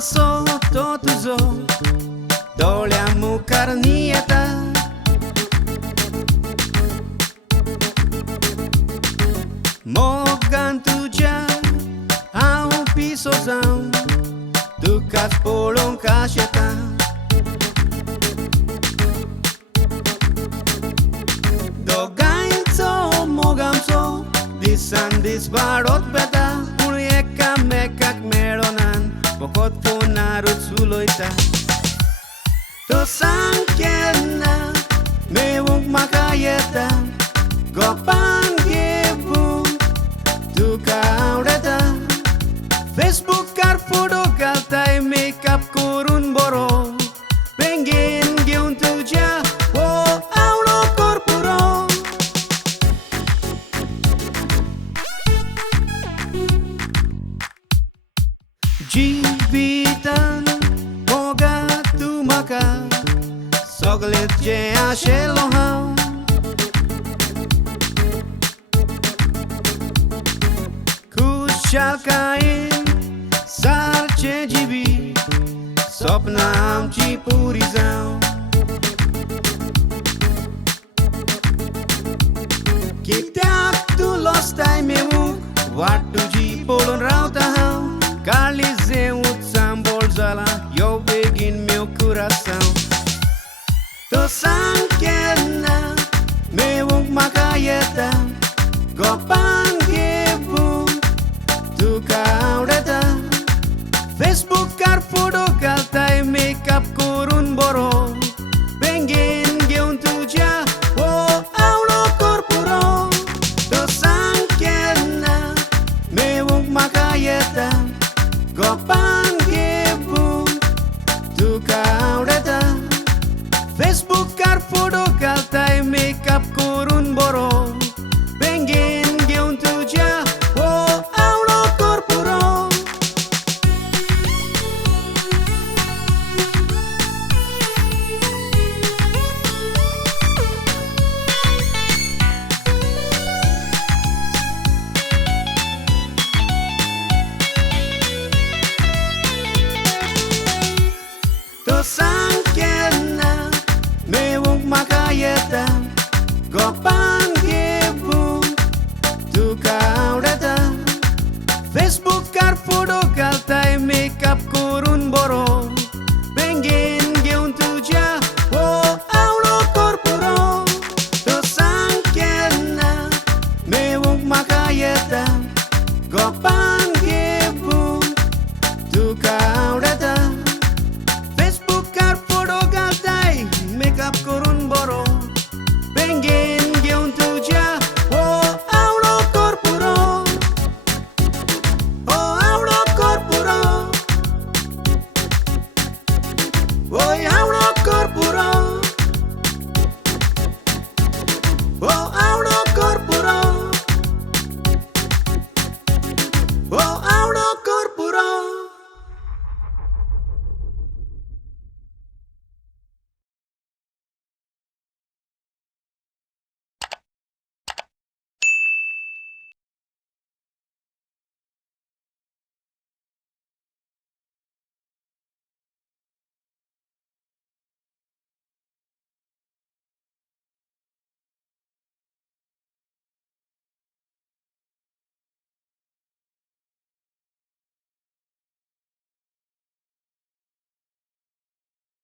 sotto tuzo doleamo carnieta mogan tuja a un pisozão do caspolon cacheta do gainzo mogamso disan disbarot beta ulieka mekak meronan pokot punarut suloita to sangkena mewung makayeta gopang gebu tu kaureta Facebook kar photo galtai makeup kurun boro pengen geun tuja oh Anvddo Kor Puro Jibitan moga tu maka soglet je ashelohau Kushakain sarce jibi sopnam ci purizau Kitak tu lostai memuk Watu ji polon rautahau Kali zeut sambol zala Eu begin meu coração To sangkena Mewung makayeta Gopang gebu Tu kaureta Facebook kar photo galtai makeup kurun boro Pengen geun tuja Oh Anvddo Kor Puro To sangkena Mewung makayeta Gopang gebu tu kaureta Facebook kar photo galtai makeup kurun boro pengen geun tuja oh Anvddo Kor Puro sangkena mewung makayeta gopang gebu tu kaureta Facebook kar photo galtai makeup kurun boro